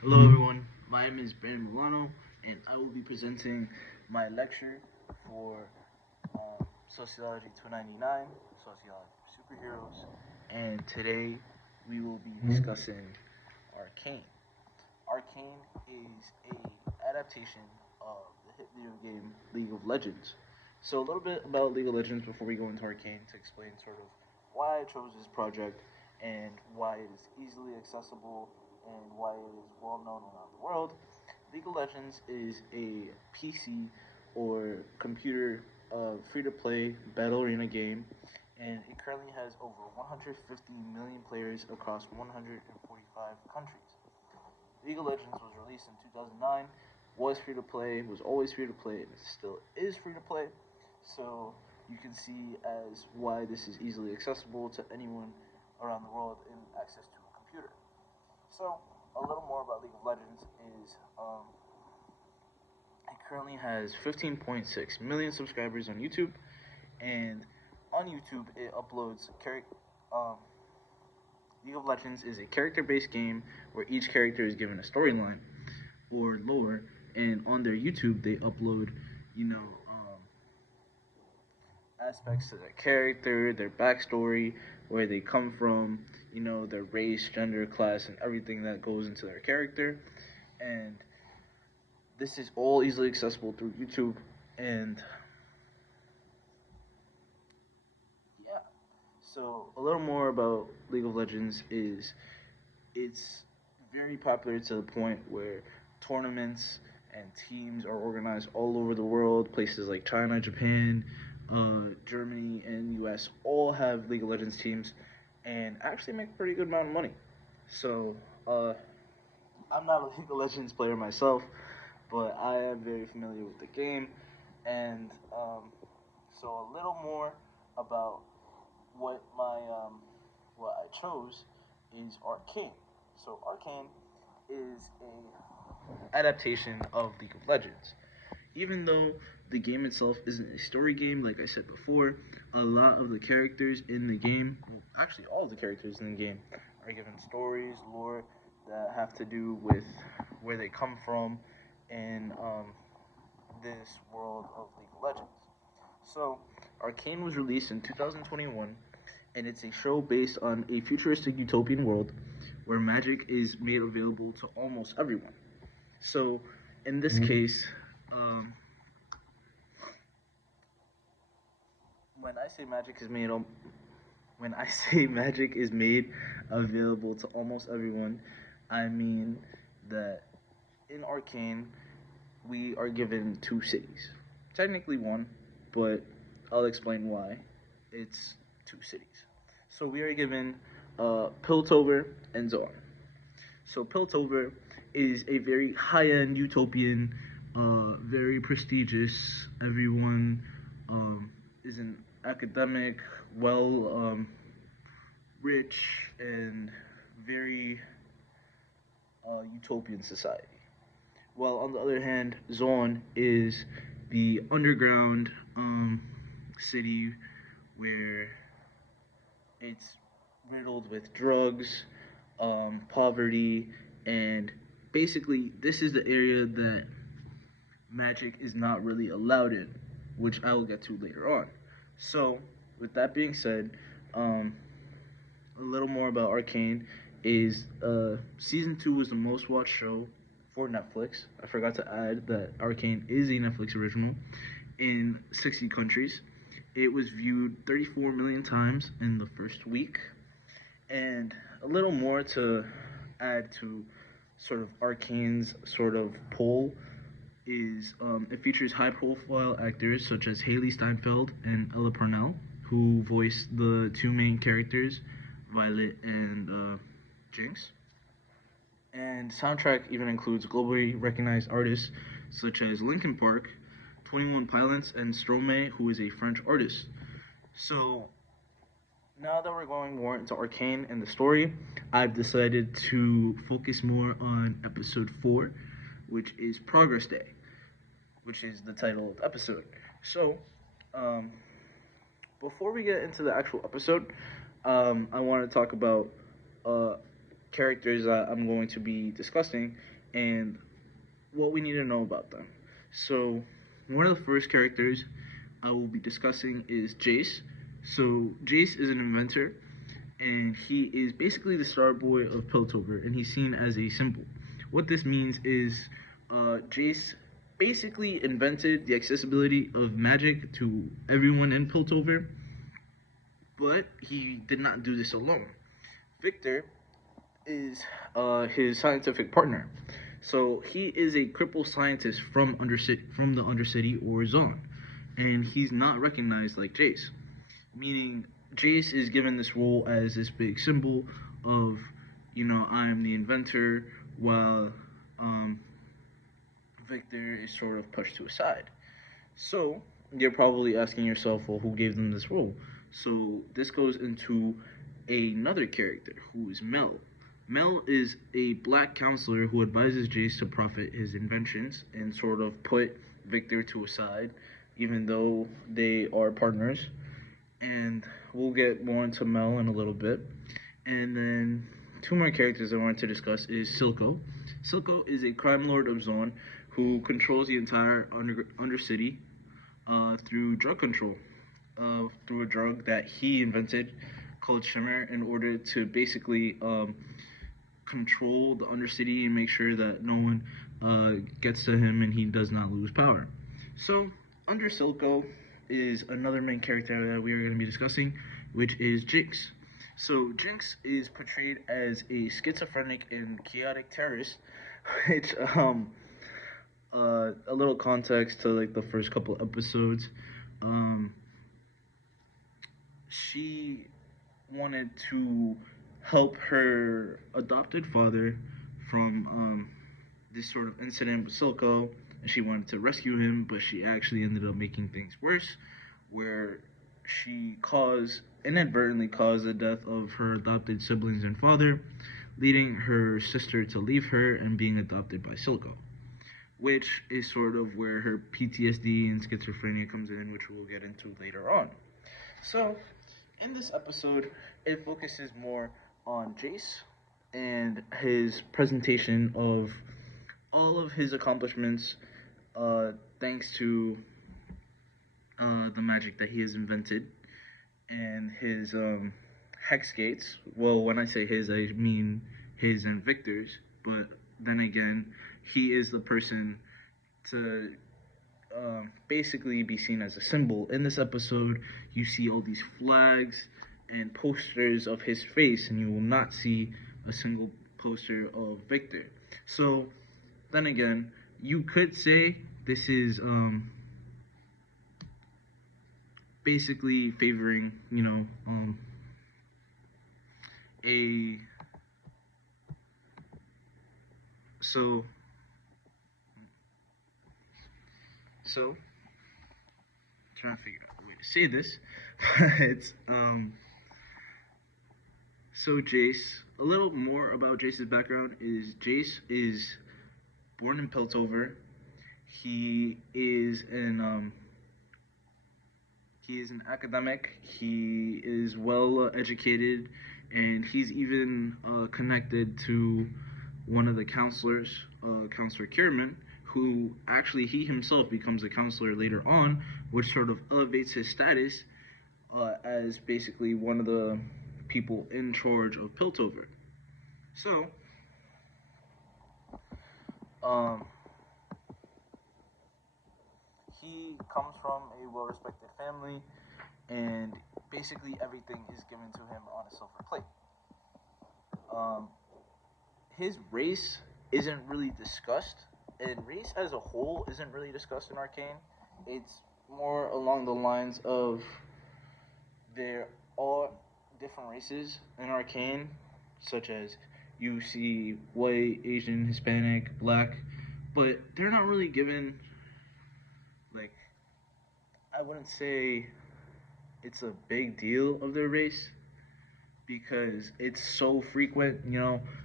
Hello, everyone. My name is Brandon Milano, and I will be presenting my lecture for Sociology 299, Sociology for Superheroes. And today we will be discussing Arcane. Arcane is a adaptation of the hit video game League of Legends. So a little bit about League of Legends before we go into Arcane to explain sort of why I chose this project and why it is easily accessible and why it is well known around the world. League of Legends is a PC or computer free to play battle arena game, and it currently has over 150 million players across 145 countries. League of Legends was released in 2009, was free to play, was always free to play, and it still is free to play. So you can see as why this is easily accessible to anyone around the world in access to a computer. So a little more about League of Legends is it currently has 15.6 million subscribers on YouTube, and on YouTube it uploads um, League of Legends is a character-based game where each character is given a storyline or lore, and on their YouTube they upload, aspects to their character, their backstory, where they come from, their race, gender, class, and everything that goes into their character. And this is all easily accessible through YouTube. And yeah, so a little more about League of Legends is it's very popular to the point where tournaments and teams are organized all over the world. Places like China, Japan, Germany, and US all have League of Legends teams and actually make a pretty good amount of money. So, I'm not a League of Legends player myself, but I am very familiar with the game. And so, a little more about what what I chose is Arcane. So Arcane is a adaptation of League of Legends. Even though the game itself isn't a story game, like I said before, a lot of the characters in the game, well, actually all of the characters in the game, are given stories, lore that have to do with where they come from in this world of League of Legends. So, Arcane was released in 2021, and it's a show based on a futuristic utopian world where magic is made available to almost everyone. So, in this case, um, when I say magic is made, when I say magic is made available to almost everyone, I mean that in Arcane we are given two cities, technically one, but I'll explain why. It's two cities. So we are given Piltover and Zorn. So Piltover is a very high-end utopian, very prestigious. Everyone is an academic, well, rich, and very utopian society. While on the other hand, Zorn is the underground city where it's riddled with drugs, poverty, and basically this is the area that magic is not really allowed in, which I will get to later on. So, with that being said, um, a little more about Arcane is season 2 was the most watched show for Netflix. I forgot to add that Arcane is a Netflix original in 60 countries. It was viewed 34 million times in the first week. And a little more to add to sort of Arcane's sort of poll is it features high profile actors such as Haley Steinfeld and Ella Purnell, who voiced the two main characters, Violet and Jinx. And soundtrack even includes globally recognized artists such as Linkin Park, 21 Pilots, and Stromae, who is a French artist. So now that we're going more into Arcane and the story, I've decided to focus more on episode 4, which is Progress Day, which is the title of the episode. So, um, before we get into the actual episode, I want to talk about uh, characters that I'm going to be discussing and what we need to know about them. So, one of the first characters I will be discussing is Jace. So, Jace is an inventor, and he is basically the star boy of Piltover, and he's seen as a symbol. What this means is Jace basically invented the accessibility of magic to everyone in Piltover, but he did not do this alone. Victor is his scientific partner. So he is a crippled scientist from the Undercity or Zon, and he's not recognized like Jace. Meaning, Jace is given this role as this big symbol of, I'm the inventor, while Victor is sort of pushed to a side. So you're probably asking yourself, well, who gave them this role? So this goes into another character who is Mel. Mel is a black counselor who advises Jace to profit his inventions and sort of put Victor to a side, even though they are partners. And we'll get more into Mel in a little bit. And then two more characters I wanted to discuss is Silco. Silco is a crime lord of Zon who controls the entire Undercity through drug control, through a drug that he invented called Shimmer in order to basically control the Undercity and make sure that no one gets to him and he does not lose power. So, under Silco is another main character that we are going to be discussing, which is Jinx. So, Jinx is portrayed as a schizophrenic and chaotic terrorist, which, a little context to like the first couple episodes. She wanted to help her adopted father from this sort of incident with Silco, and she wanted to rescue him, but she actually ended up making things worse, where she inadvertently caused the death of her adopted siblings and father, leading her sister to leave her and being adopted by Silco, which is sort of where her PTSD and schizophrenia comes in, which we'll get into later on. So, in this episode, it focuses more on Jace and his presentation of all of his accomplishments thanks to the magic that he has invented and his hex gates. Well, when I say his, I mean his and Victor's, but then again, he is the person to basically be seen as a symbol. In this episode, you see all these flags and posters of his face, and you will not see a single poster of Victor. So, then again, you could say this is basically favoring, a so trying to figure out a way to say this, but so Jace, a little more about Jace's background is Jace is born in Piltover. He is an academic. He is well educated, and he's even connected to one of the counselors, Counselor Kierman, who actually he himself becomes a counselor later on, which sort of elevates his status as basically one of the people in charge of Piltover. So, he comes from a well-respected family, and basically everything is given to him on a silver plate. His race isn't really discussed, and race as a whole isn't really discussed in Arcane. It's more along the lines of they're all different races in Arcane, such as you see white, Asian, Hispanic, black, but they're not really given, like, I wouldn't say it's a big deal of their race, because it's so frequent.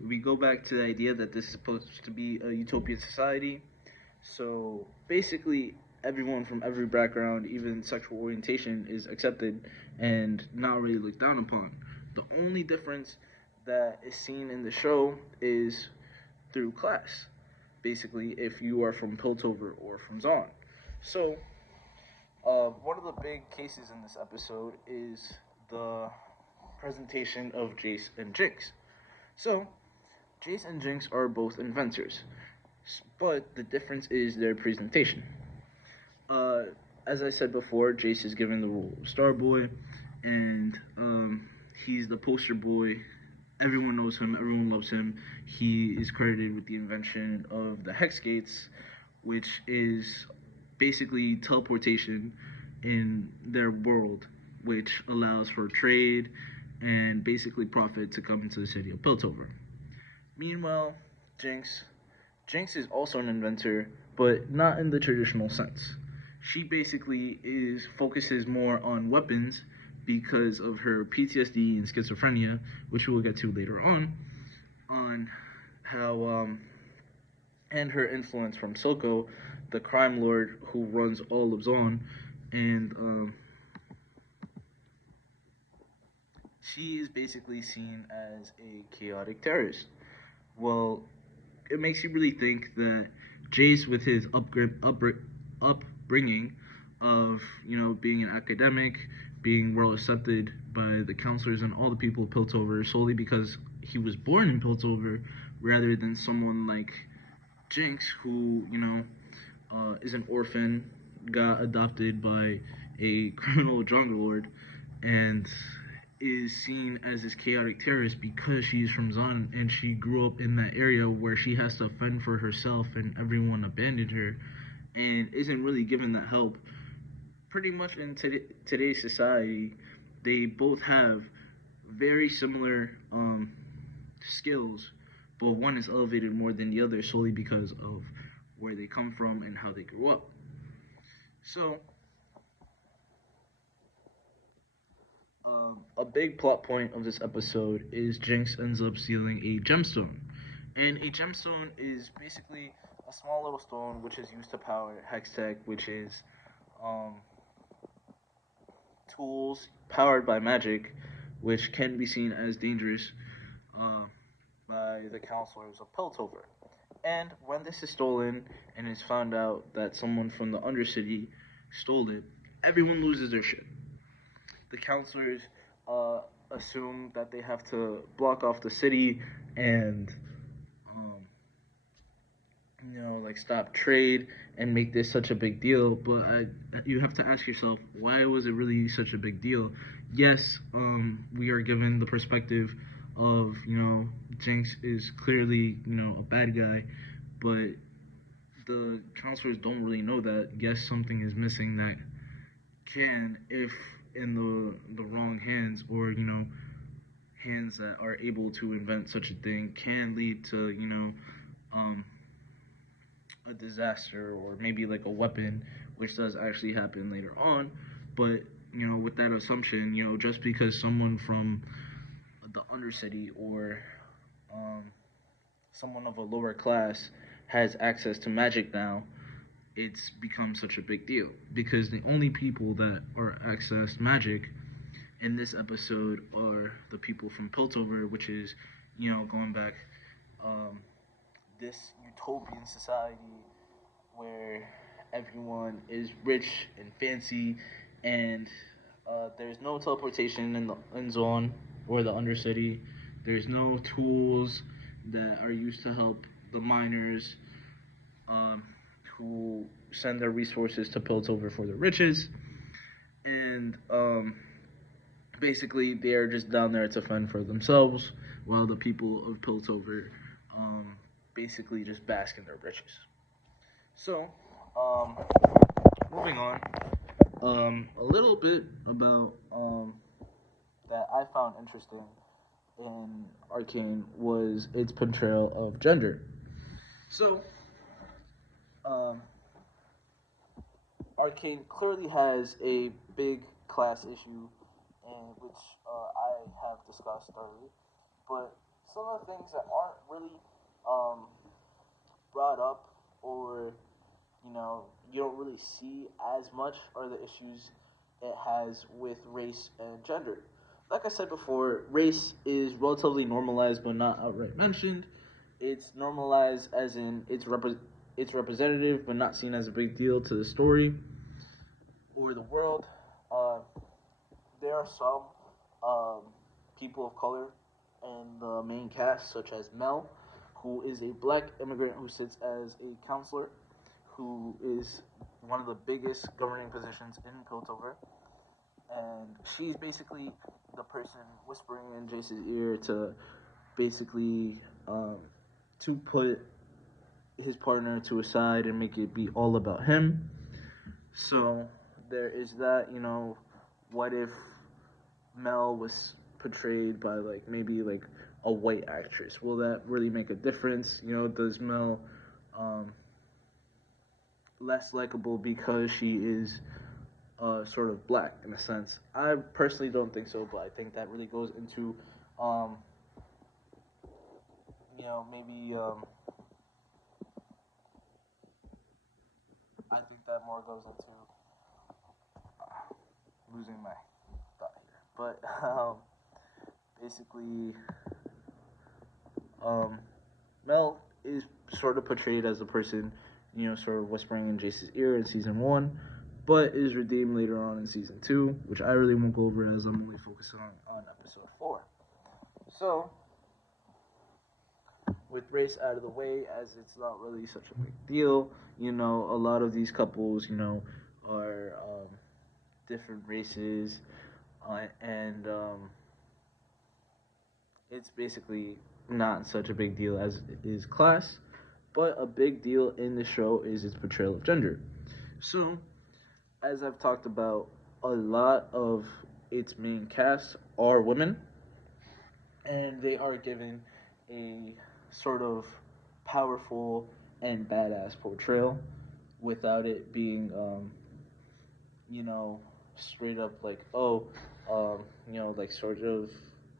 We go back to the idea that this is supposed to be a utopian society. So basically, everyone from every background, even sexual orientation, is accepted and not really looked down upon. The only difference that is seen in the show is through class. Basically, if you are from Piltover or from Zon. So, one of the big cases in this episode is the presentation of Jace and Jinx. So, Jace and Jinx are both inventors, but the difference is their presentation. Uh, as I said before, Jace is given the role of Starboy, and he's the poster boy. Everyone knows him, everyone loves him. He is credited with the invention of the Hex Gates, which is basically teleportation in their world, which allows for trade and basically profit to come into the city of Piltover. Meanwhile, Jinx. Jinx is also an inventor, but not in the traditional sense. She basically focuses more on weapons because of her PTSD and schizophrenia, which we will get to later on how and her influence from Silco, the crime lord who runs all of Zon, and she is basically seen as a chaotic terrorist. Well, it makes you really think that Jace, with his upbringing of being an academic, being well accepted by the counselors and all the people of Piltover, solely because he was born in Piltover, rather than someone like Jinx, who is an orphan, got adopted by a criminal jungle lord, and is seen as this chaotic terrorist because she's from Zon and she grew up in that area where she has to fend for herself and everyone abandoned her and isn't really given that help. Pretty much in today's society, they both have very similar skills, but one is elevated more than the other solely because of where they come from and how they grew up. So, a big plot point of this episode is Jinx ends up stealing a gemstone. And a gemstone is basically a small little stone which is used to power Hextech, which is um, tools powered by magic, which can be seen as dangerous uh, by the counselors of Piltover. And when this is stolen and it's found out that someone from the Undercity stole it, everyone loses their shit. The counselors uh, assume that they have to block off the city and um, like stop trade and make this such a big deal. But you have to ask yourself, why was it really such a big deal? Yes, we are given the perspective of Jinx is clearly a bad guy, but the counselors don't really know that. Yes, something is missing that can, if in the wrong hands, or hands that are able to invent such a thing, can lead to um, a disaster or maybe like a weapon, which does actually happen later on. But with that assumption, just because someone from the Undercity or um, someone of a lower class has access to magic now, it's become such a big deal because the only people that are accessed magic in this episode are the people from Piltover, which is, going back, um, this utopian society where everyone is rich and fancy, and there's no teleportation in Zon or the Undercity. There's no tools that are used to help the miners um, who send their resources to Piltover for the riches, and basically they are just down there to fend for themselves, while the people of Piltover basically just bask in their riches. So, um, moving on, a little bit about that I found interesting in Arcane was its portrayal of gender. So, um, Arcane clearly has a big class issue, and which I have discussed already. But some of the things that aren't really um, brought up, or you don't really see as much, are the issues it has with race and gender. like I said before, race is relatively normalized but not outright mentioned. It's normalized as in it's representative but not seen as a big deal to the story or the world. Uh, there are some um, people of color in the main cast, such as Mel, who is a black immigrant who sits as a counselor, who is one of the biggest governing positions in Piltover, and she's basically the person whispering in Jace's ear to basically um, to put his partner to a side and make it be all about him. So there is that. What if Mel was portrayed by like maybe like a white actress? Will that really make a difference? Does Mel um, less likable because she is sort of black in a sense? I personally don't think so, but I think that really goes into um, maybe I think that more goes into losing my thought here, but basically um, Mel is sort of portrayed as a person, sort of whispering in Jace's ear in season one, but is redeemed later on in season two, which I really won't go over as I'm really focusing on episode four. So, with race out of the way, as it's not really such a big deal, a lot of these couples, are different races, and it's basically not such a big deal as is class, but a big deal in the show is its portrayal of gender. So, as I've talked about, a lot of its main cast are women, and they are given a sort of powerful and badass portrayal without it being, you know, straight up like, oh, like sort of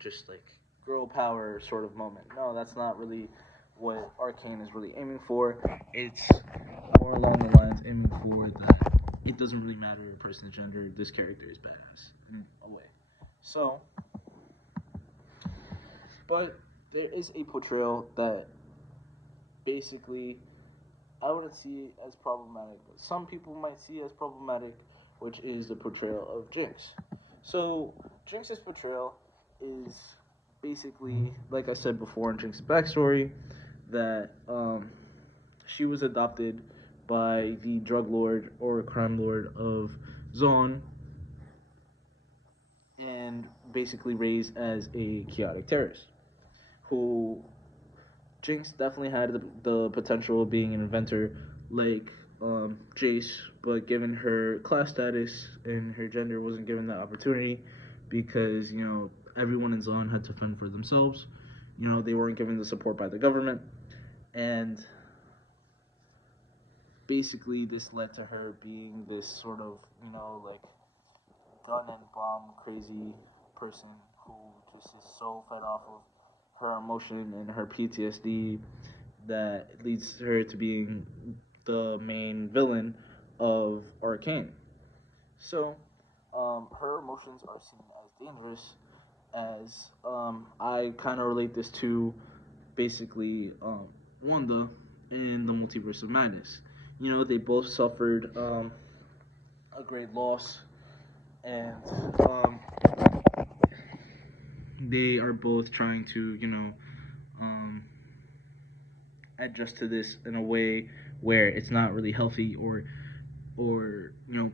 just like girl power sort of moment. No, that's not really what Arcane is really aiming for. It's more along the lines aiming for that it doesn't really matter a person's gender. This character is badass in a way. So, but there is a portrayal that basically I wouldn't see as problematic, but some people might see as problematic, which is the portrayal of Jinx. So, Jinx's portrayal is basically, like I said before in Jinx's backstory, that she was adopted by the drug lord or crime lord of Zone and basically raised as a chaotic terrorist who Jinx definitely had the potential of being an inventor like Jace, but given her class status and her gender, wasn't given that opportunity because, everyone in Zon had to fend for themselves. They weren't given the support by the government. And basically, this led to her being this sort of, like gun and bomb crazy person who just is so fed off of her emotion and her PTSD that leads her to being the main villain of Arcane. So, her emotions are seen as dangerous, as I kind of relate this to basically Wanda in the Multiverse of Madness. They both suffered a great loss, and they are both trying to, um, adjust to this in a way where it's not really healthy, or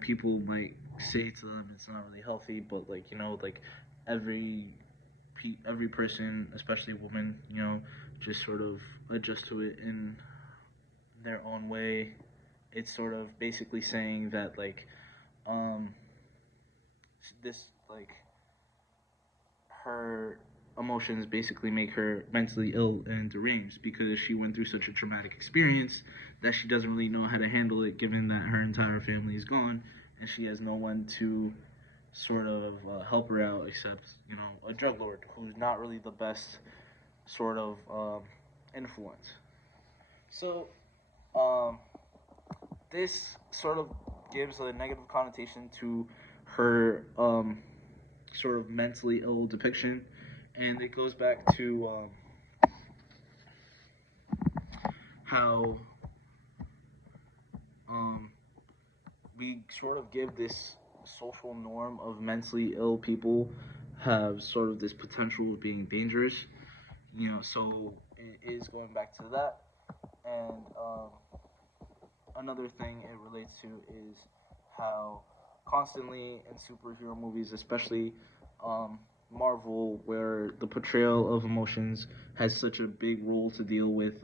people might say to them it's not really healthy, but like like every every person, especially women, just sort of adjust to it in their own way. It's sort of basically saying that like um this like her emotions basically make her mentally ill and deranged because she went through such a traumatic experience that she doesn't really know how to handle it, given that her entire family is gone and she has no one to sort of help her out except a drug lord who's not really the best sort of influence. So this sort of gives a negative connotation to her sort of mentally ill depiction, and it goes back to how um, we sort of give this social norm of mentally ill people have sort of this potential of being dangerous. So it is going back to that. And another thing it relates to is how constantly in superhero movies, especially um, Marvel, where the portrayal of emotions has such a big role to deal with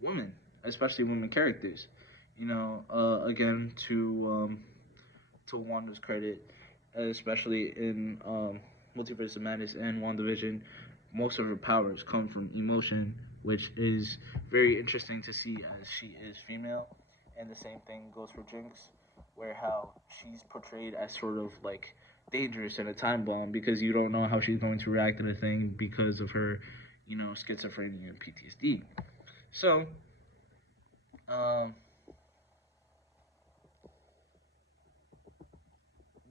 women, especially women characters. Again, to Wanda's credit, especially in Multiverse of Madness and WandaVision, most of her powers come from emotion, which is very interesting to see as she is female. And the same thing goes for Jinx, where how she's portrayed as sort of like dangerous and a time bomb because you don't know how she's going to react to the thing because of her, schizophrenia and PTSD. So, um,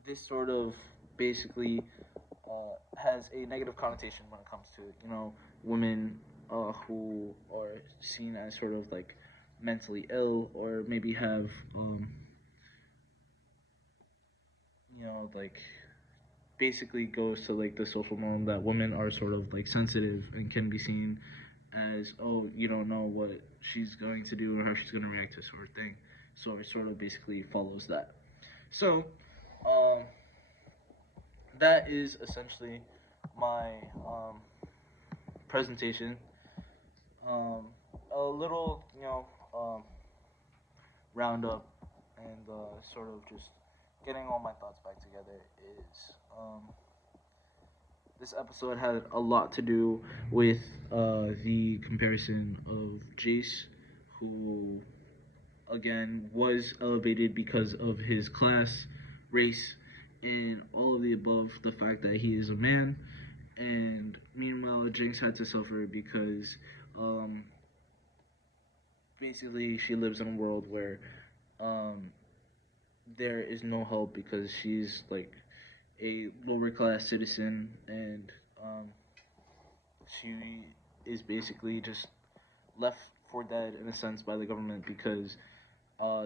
this sort of basically has a negative connotation when it comes to women who are seen as sort of like mentally ill or maybe have like basically goes to like the social norm that women are sort of like sensitive and can be seen as, oh, you don't know what she's going to do or how she's going to react to a sort of thing. So it sort of basically follows that. So um, that is essentially my presentation. Um, a little, roundup and sort of just getting all my thoughts back together is this episode had a lot to do with the comparison of Jace, who again was elevated because of his class, race, and all of the above. The fact that he is a man, and meanwhile Jinx had to suffer because um, basically she lives in a world where um, there is no help because she's like a lower class citizen and she is basically just left for dead in a sense by the government because uh,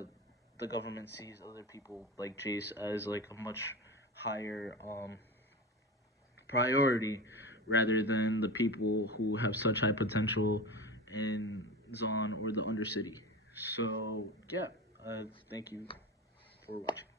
the government sees other people like Jace as like a much higher priority rather than the people who have such high potential in Zon or the Undercity. So yeah, thank you for watching.